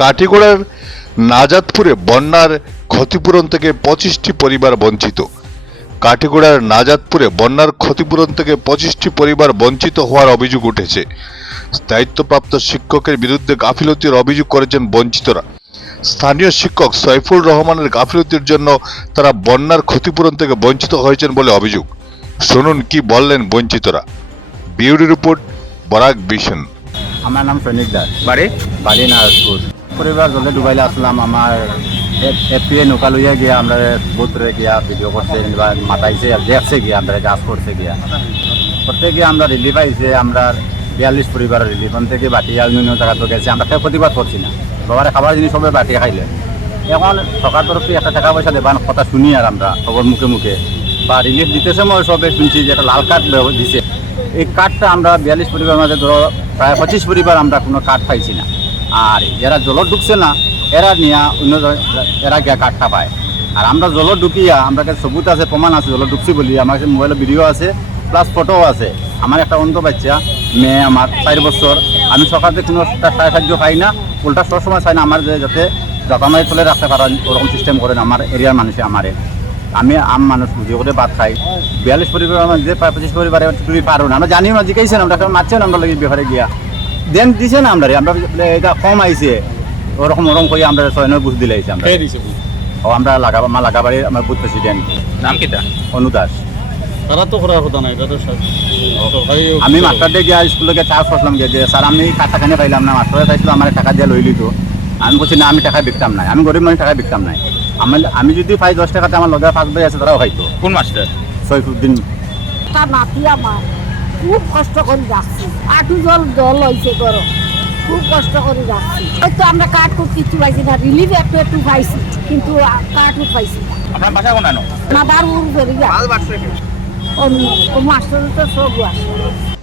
কাটিগড়ার নাজাতপুরে বন্যার ক্ষতিপূরণ থেকে 25টি পরিবার বঞ্চিত। কাটিগড়ার নাজাতপুরে বন্যার ক্ষতিপূরণ থেকে 25টি পরিবার বঞ্চিত হওয়ার অভিযোগ উঠেছে। দায়িত্বপ্রাপ্ত শিক্ষকের বিরুদ্ধে গাফিলতির অভিযোগ করেছেন বঞ্চিতরা। স্থানীয় শিক্ষক সৈফুল রহমানের গাফিলতির জন্য তারা বন্যার ক্ষতিপূরণ থেকে বঞ্চিত হয়েছেন বলে অভিযোগ। শুনুন কি বললেন বঞ্চিতরা। Beauty report, Barak vision. আমার নাম সৈনিক দাস, বাড়ি নারাজপুর। পরিবার জলে ডুবাইলে আসলাম। আমার এপিএ নৌকা লইয়া গিয়া আমরা বুথরে গিয়া ভিডিও করছে বা মাথাইছে দেখছে গিয়া আমরা কাজ করছে গিয়া করতে গিয়ে আমরা রিলিফ আইছে। আমরা 42 পরিবারের রিলিফ থেকে বাটিয়া অন্য জায়গা তো গেছে। আমরা কেউ প্রতিবাদ করছি না, বাবারে খাবার জিনিস সবাই বাটিয়া খাইলে। এখন সরকার তরফ থেকে একটা টাকা পয়সা দেবার কথা শুনি আর আমরা খবর মুখে মুখে বা রিলিফ দিতেছে। মই সবে শুনছি যে একটা লাল কার্ড দিছে। এই কার্ডটা আমরা 42 পরিবার মাঝে ধরো প্রায় 25 পরিবার আমরা কোনো কার্ড পাইছি না। আর যারা জল ঢুকছে না এরা নিয়ে অন্য এরা গিয়া কার্ডটা পায়। আর আমরা জল ঢুকিয়া আমরা কাছে সবুত আছে, প্রমাণ আছে জল ঢুকছি বলি। আমার কাছে মোবাইলে ভিডিও আছে, প্লাস ফটোও আছে। আমার একটা অন্ধ বাচ্চা মেয়ে, আমার 4 বছর। আমি সকালে কোনো সাহায্য পাই না, উল্টা সবসময় চাই না আমার যাতে যাতামারি তুলে রাখতে পারেন ওরকম সিস্টেম করেন আমার এরিয়ার মানুষে। আমি আম মানুষ বুঝিয়ে করে ভাত খাই। 42 পরিবার আমার যে 25 পরিবারে তুমি পারো না। আমরা জানিও না, জিজ্ঞাসা আমরা মারছেন আমরা লাগে ব্যাপারে গিয়া দেন দিছে না। আমরা এটা কম আইছে ওরকম করে আমরা 6 বুঝ দিলে আইছে। আমরা আমরা লাগাবাড়ির আমার বুথ প্রেসিডেন্ট। নাম কিটা? অনু দাস। তারা তো করার কথা না, এটা তো আমি মাস্টারদের গিয়া স্কুলে গিয়ে চার্জ করলাম যে স্যার আমি টাকাখানে পাইলাম না। মাস্টারে চাইছিল আমার টাকা দিয়ে লইলি তো। আমি বলছি না, আমি টাকা বিকতাম নাই, আমি গরিব মানুষ টাকা বিকতাম নাই। আমি যদি পাই 10 টাকাতে আমার লগে 5 বই আছে তারাও খাইতো। কোন মাস্টার? সৈফুদ্দিন। তার নাতি আমার খুব কষ্ট করে যাচ্ছি। আটু জল হয়েছে গরো, খুব কষ্ট করে যাচ্ছি। হয়তো আমরা কাঠ কিছু পাইছি না, রিলিফ একটু পাইছি, কিন্তু কাঠ পাইছি না। আপনার বাসা কোন আনো? না দার উড় ফেরি যা ও মাস্টার তো সব আসে।